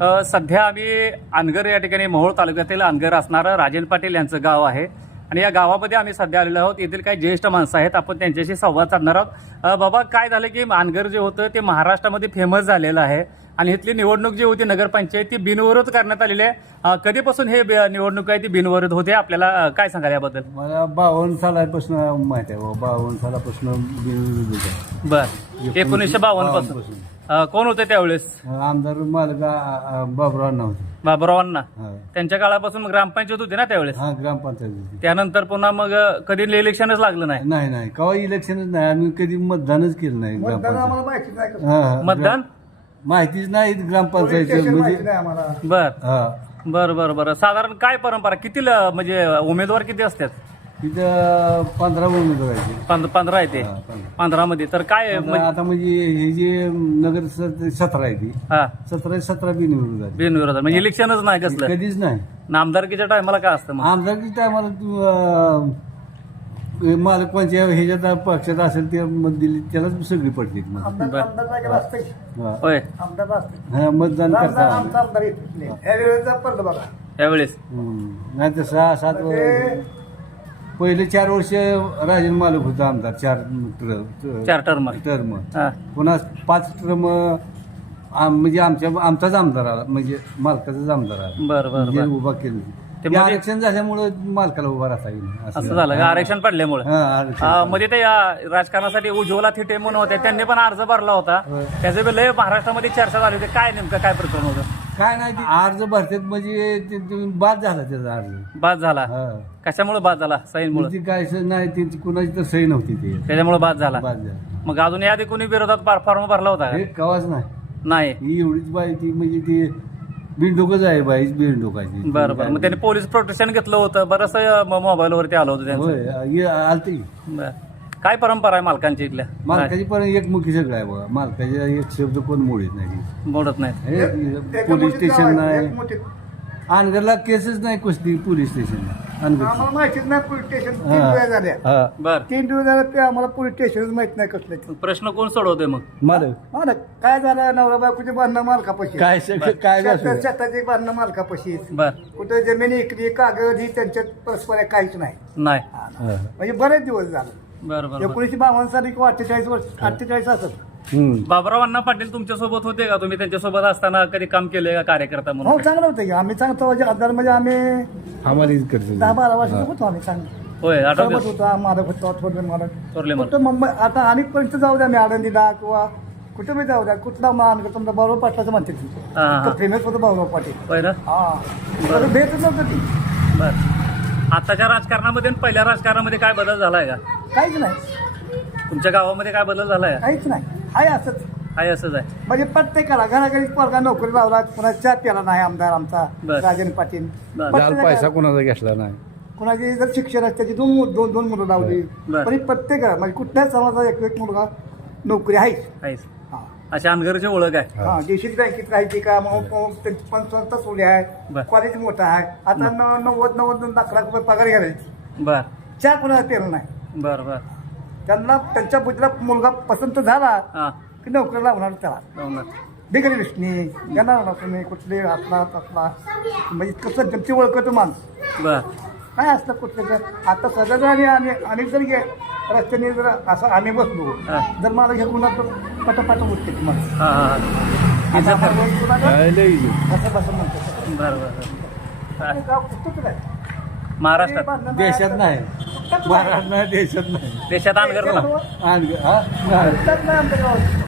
सध्या आम्ही अनगर या ठिकाणी मोहोळ तालुक्यातील अनगर असणारं राजेंद्र पाटील यांचं गाव आहे आणि या गावामध्ये आम्ही सध्या आलेलो आहोत. येथील काही ज्येष्ठ माणसं आहेत, आपण त्यांच्याशी संवाद साधणार आहोत. बाबा, काय झालं की अनगर जे होतं ते महाराष्ट्रामध्ये फेमस झालेलं आहे आणि इथली निवडणूक जी होती नगरपंचायत ती बिनविरोध करण्यात आलेली आहे. कधीपासून हे निवडणूक आहे ती बिनविरोध होते, आपल्याला काय सांगाल याबद्दल? मला 52 सालापासून माहिती आहे. 52 सालापासून बिनविरोध आहे. बर, 1952 पासून कोण होते त्यावेळेस? आमदार मालका बाबुराव होते. बाबुरावांना हा. त्यांच्या काळापासून ग्रामपंचायत होती ना त्यावेळेस. हा, ग्रामपंचायत होती. त्यानंतर पुन्हा मग कधी इलेक्शनच लागलं नाही. नाही केव्हा इलेक्शनच नाही. आम्ही कधी मतदानच केलं नाही. ग्रामपंचायत मतदान माहितीच नाही ग्रामपंचायत म्हणजे. बर हा, बर बर बर साधारण काय परंपरा, किती म्हणजे उमेदवार किती असतात? तिथं 15 उमेदवार आहेत. 15 आहे ते. हा, 15. 15 मध्ये तर काय आता म्हणजे हे जे नगर 17 आहे ती हा 17 बिनविरोध आहे. बिनविरोध म्हणजे इलेक्शनच नाही कसलं. कधीच नाही. आमदारकीच्या टायमाला काय असतं मग? आमदारकी टायमाला तू मला कोणत्या ह्याच्यात पक्षात असेल ते मत दिली त्यालाच सगळी पडली. होय मतदान करता त्यावेळेस. नाही तर 6-7 पहिले 4 वर्ष राजन मालक होता आमदार. 4 टर्म. टर्म हा पुन्हा 5 टर्म म्हणजे आमचाच आमदार आला, म्हणजे मालकाचाच आमदार आला. बर बर जे बर उभा केलं ते ते मध्ये- आरक्षण झाल्यामुळे मालकाला उभा राहता येईल. असं झालं का? आरक्षण पडल्यामुळे. हा, आरक्षण. मध्ये ते राजकारणासाठी उज्ज्वला थिटे म्हणून होते, त्यांनी पण अर्ज भरला होता. होय. त्याचे बी लय महाराष्ट्रामध्ये चर्चा झाली होती. काय नेमकं काय प्रकरण होतं? काय नाही ते अर्ज भरतात म्हणजे ते बाद झाला त्याचा अर्ज. बाद झाला. हा. कशामुळे बाद झाला? सैनमुळे. ती काय नाही त्यांची कुणाची तर सही नव्हती ते त्याच्यामुळे बाद झाला. बाद झाला. मग अजून याआधी कोणी विरोधात फॉर्म भरला होता का? हे कवाच नाही. नाही. ही एवढीच बाई ती म्हणजे ती बिनडोकच आहे बाई, बिनडोकाची. बरं बरं. मग त्यांनी पोलीस प्रोटेक्शन घेतलं होतं, बरंच मोबाईलवरती आलं होतं त्यांचं. होय आलती. बरं. काय परंपरा आहे मालकांची इथल्या? मालकाची पण एकमुखी सगळं आहे बघा. मालकाच्या एक शब्द कोण मोडीत नाही. मोडत नाही. हे पोलीस स्टेशन नाही. अनगरला केसच नाही कुस्ती पोलीस स्टेशनला. आम्हाला माहितीच नाही पोलीस स्टेशन 3 वेळा झाल्या. बर. 3 दिवस झाले ते आम्हाला पोलीस स्टेशनच माहित नाही कसलं. प्रश्न कोण सोडवतोय मग? मालक मला काय झालं, नवरा बायकोचे भांडणं मालकापाशी, काय काय झालं? शेताचे भांडणं मालकापाशी, बर. कुठे जमीन इकली कागद ही त्यांच्यात परस्पर आहे, काहीच नाही. नाही. म्हणजे बरेच दिवस झाले. बरं बरं बरं. 1952 साली किंवा 48 वर्ष 48 असत. बाबुराव अण्णा पाटील तुमच्या सोबत होते का? तुम्ही त्यांच्या सोबत असताना कधी काम केलंय का कार्यकर्ता हो, म्हणून? चांगलं होतं की आम्ही चांगलं आजार म्हणजे आम्ही आम्हाला करतो 10-12 वर्षाचं होतो. आम्ही चांगलं होय, सोबत आठवतं. होता. मालक होता, थोरले मालक. थोरले मालक. कुठं मुंबई आता अनेक पर्यंत जाऊ द्या, मी आळंदीला किंवा कुठं बी जाऊ द्या, कुठला मान तुमचा बाबुराव पाटलाचं म्हणते ती. हा, हा. फेमस होतं बाबुराव पाटील. होय ना. हा, तर भेटत नव्हतं ती. बर. आताच्या राजकारणामध्ये आणि पहिल्या राजकारणामध्ये काय बदल झालाय का? काहीच नाही, तुमच्या गावामध्ये काय बदल झालाय? काहीच नाही. हाय असंच. आहे असंच आहे. म्हणजे प्रत्येकाला घराघरी पोरगा नोकरी लावला, पुन्हा चहा प्याला नाही आमदार आमचा बरं. राजन पाटील. बरं. प्रत्येकाला- पैसा कोणाचा घेतला नाही. कुणाची जर शिक्षण असते त्याची दोन मुलं लावली. बरं. पण प्रत्येकाला म्हणजे कुठल्याच समाजाचा एक मुलगा नोकरी आहे. आहेच. हा. अशा अनगरची ओळख आहे. हा, देशील बँकेत राहायची का, मग त्यांची पंचावन्न सोडली बरं. आहे. कॉलेज मोठं आहे. आता 90 लाख रुपये पगार घ्यायचे. बर चहा कुणाला पेरलं नाही. बर बर. त्यांना त्यांच्या बुद्धीला मुलगा पसंत झाला हा की नोकरी लावणार त्याला. जाऊन. डिग्री विष्णी येणार ना तुम्ही कुठले असला तसला, म्हणजे कसं त्यांची ओळखतो माणूस बर. काय असतं कुठलं. आता सगळं जर आणि जर रस्त्याने जर असं आम्ही बसलो हा. जर मला हे कुणाचं पटापट उठते तुम्हाला. हा हा हा. इज्जत कर. असं बसं म्हणतो. बर बर. हे गाव कुठंच आहे. महाराष्ट्रात देशात नाही. महाराष्ट्र नाही, देशात नाही. देशात अनगर आणि हा? कुठंच नाही आमच्या गावात.